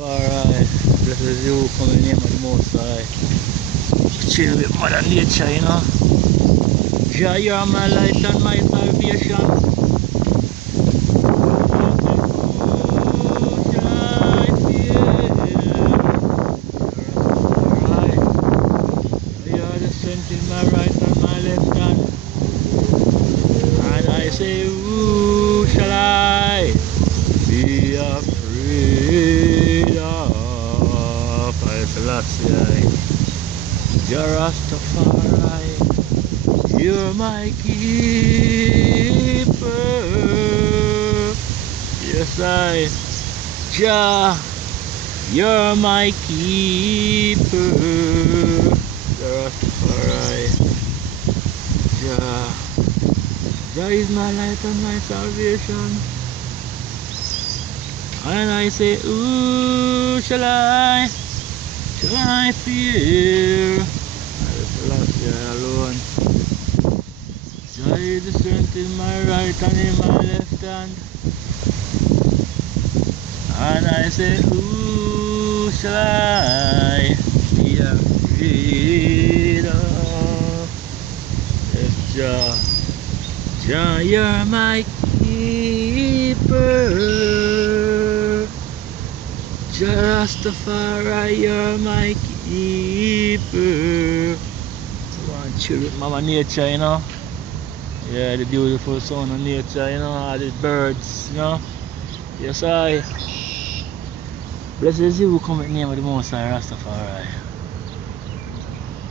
Rastafari, blessed you, come in the name of the Most High. Chill with Mother Nature, you know. Jah, you are my light and my salvation. Strength in my right and my left hand, and I say, who shall I be afraid of? I Selassie, Jah Rastafari, you're my keeper. Yes, Jah, you're my keeper. Rastafari, Jah is my light and my salvation. And I say, who shall I fear? I Selassie alone. Jah is the strength in my right and in my left hand. And I say, who shall I be afraid of? Yes, Jah, you're my keeper. Jah Rastafari, you're my keeper. Come on, chill with Mama Nature, you know. Yeah, the beautiful sound of nature, you know, all the birds, you know. Yes, Blessed is you who come in the name of the Most High, Rastafari.